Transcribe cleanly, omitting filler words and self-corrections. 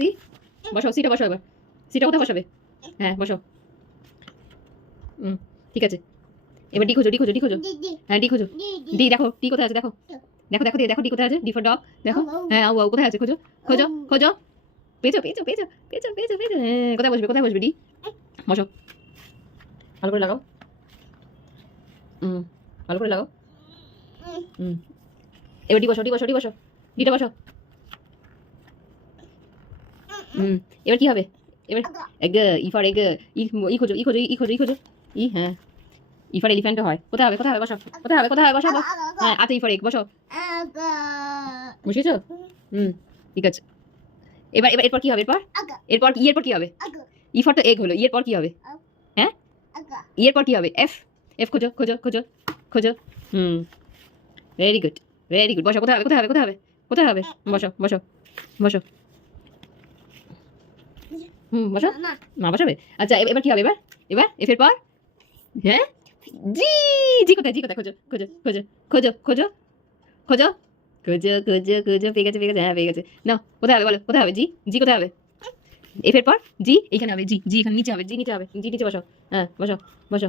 C বসো, সিটা বসো এবার। সিটা কোথায় বসাবে? হ্যাঁ বসো। ঠিক আছে, এবার ডি খোঁজো, ডি খোঁজো, ডি খোঁজো। হ্যাঁ ডি খোঁজো। ডি দেখো, ডি কোথায় আছে দেখো। দেখো দেখো দেখো, ডি কোথায় আছে? D for dog. দেখো হ্যাঁ, আউ আউ কোথায় আছে? খোঁজো খোঁজো খোঁজো। পেয়েছো পেয়েছো পেয়েছো পেয়েছো পেয়েছো পেয়েছো। হ্যাঁ কোথায় বসবে, কোথায় বসবে? ডি বসো, ভালো করে লাগাও। ভালো করে লাগাও। এবার ডি বসো, ডি বসো, ডি বসো, ডিটা বসো। এবার কি হবে? এবার এগ, ই ফর এগ, ই খোঁজো, ই খোঁজো, ই খোঁজো, ই খোঁজো। ই হ্যাঁ, ই ফর এলিফ্যান্ট হয়। কোথায় হবে, কোথায় হবে? বসো, কোথায় হবে, কোথায় হবে? বসো। হ্যাঁ আচ্ছা, ই ফর এগ বসো। বসিয়েছো? ঠিক আছে। এবার এবার এরপর কি হবে? এরপর ই এর পর কি হবে? ই ফর তো এগ হলো, ই এর পর কি হবে? হ্যাঁ, ই এর পর কি হবে? এফ। এফ খোঁজো খোঁজো খোঁজো খোঁজো। Very good, very good. বসো, কোথায় হবে, কোথায় হবে, কোথায় হবে? কোথায় হবে? বসো বসো বসো। বসো। মা বসাবে? আচ্ছা এবার কি হবে? এবার এবার এফ এর পর? হ্যাঁ, জি। জি কোথায়, জি কোথায়? খোঁজো খোঁজো খোঁজো খোঁজো খোঁজো খোঁজো খোঁজো খোঁজো খোঁজো। পেয়ে গেছে, পেয়ে গেছে, হ্যাঁ পেয়ে গেছে। নাও, কোথায় হবে বলো, কোথায় হবে? জি, জি কোথায় হবে? এফ এর পর জি এইখানে হবে, জি জি এখানে নিচে হবে, জি নিচে হবে, জি নিচে বসো। হ্যাঁ বসো বসো।